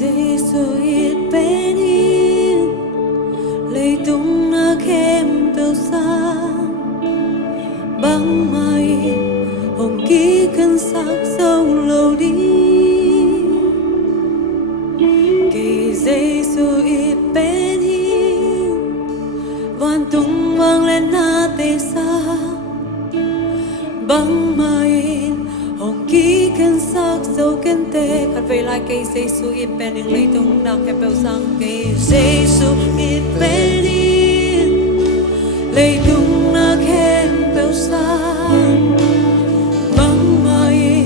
Giêsu ít bên hiên lấy tung na khem bêu sa băng mai hồng ký cân sắc sâu lâu đi kỳ Giêsu ít bên hiên van tung vang lên na tê sa băng mai hồng ký cân sắc sâu kén tê khát về lại cây Giêsu ít bên hiên lấy tung na khem bêu sang cây Giêsu ít bên hiên lấy tung na khem bêu sang băng mai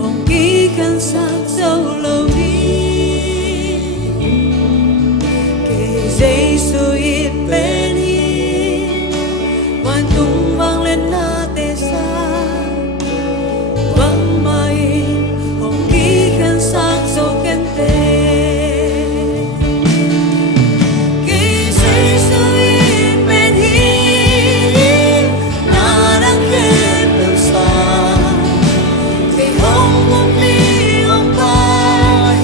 hồng ký cân sắc sâu lâu đi cây Giêsu ít bên hiên van tung vang lên na tê sa băng mai hồng ký cân sắc sâu kén tê cây Giêsu ít bên hiên na đang kém bêu sa cây hồng mông đi hồng bay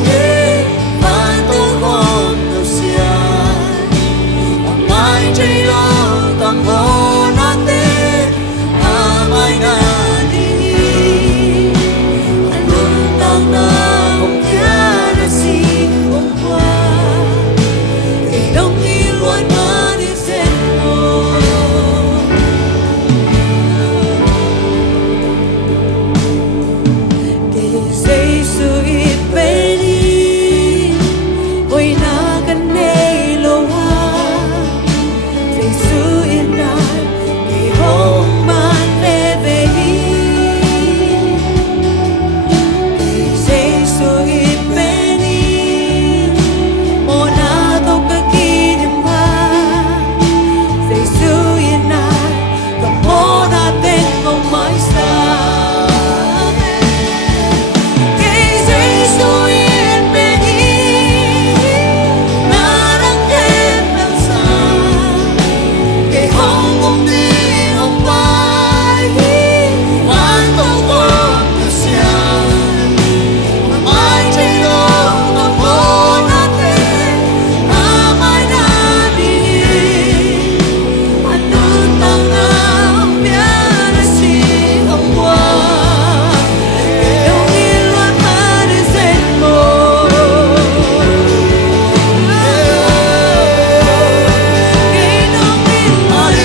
van tung hồng bêu sia mai trái lo tâm hồn na tê mai na đi anh luôn tăng na hồng kia na si hồng qua cây đông y luôn mà đi xem mồ cây Giêsu ít bên đi ôi na căn nê lâu ha Giêsu ít nai cây hồng ban về về hi cây Giêsu ít bên đi mồ na tóc cái kỳ điểm ha Giêsu ít nai cầm mồ na tên không mãi xa cây Giêsu ít bên đi na đang kém bêu sa cây hồng mông đi hồng bay van tung hồng bêu sia mai trái lo tâm hồn na tê mai na đi anh luôn tăng na hồng bia na si hồng qua cây đông y luôn mà đi xem mồ cây đông y mà đi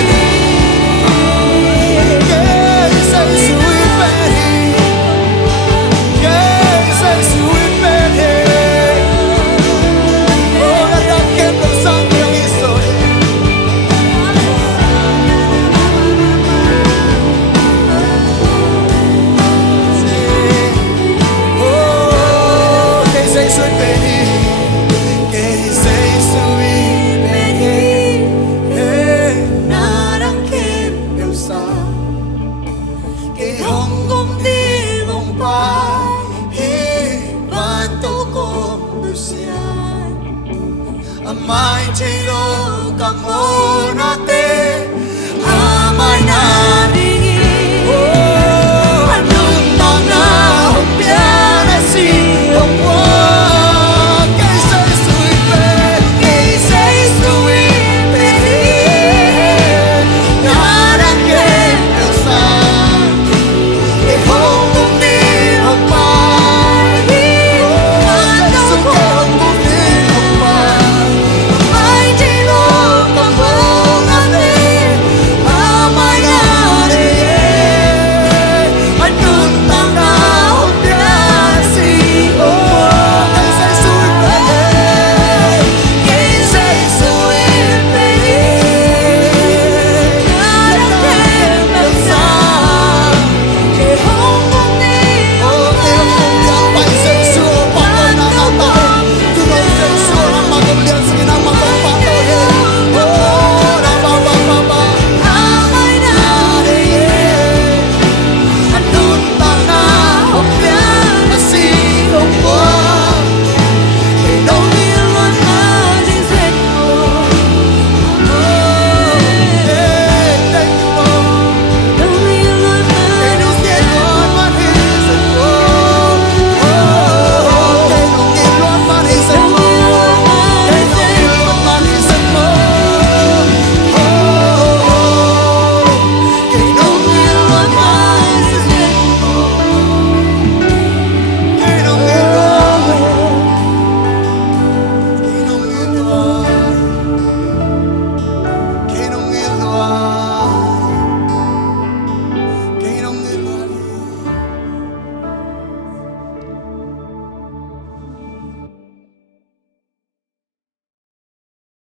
na đang kém bêu sa cây hồng gom đi hồng bay van tung hồng bêu sia mai trái lo cảm ơn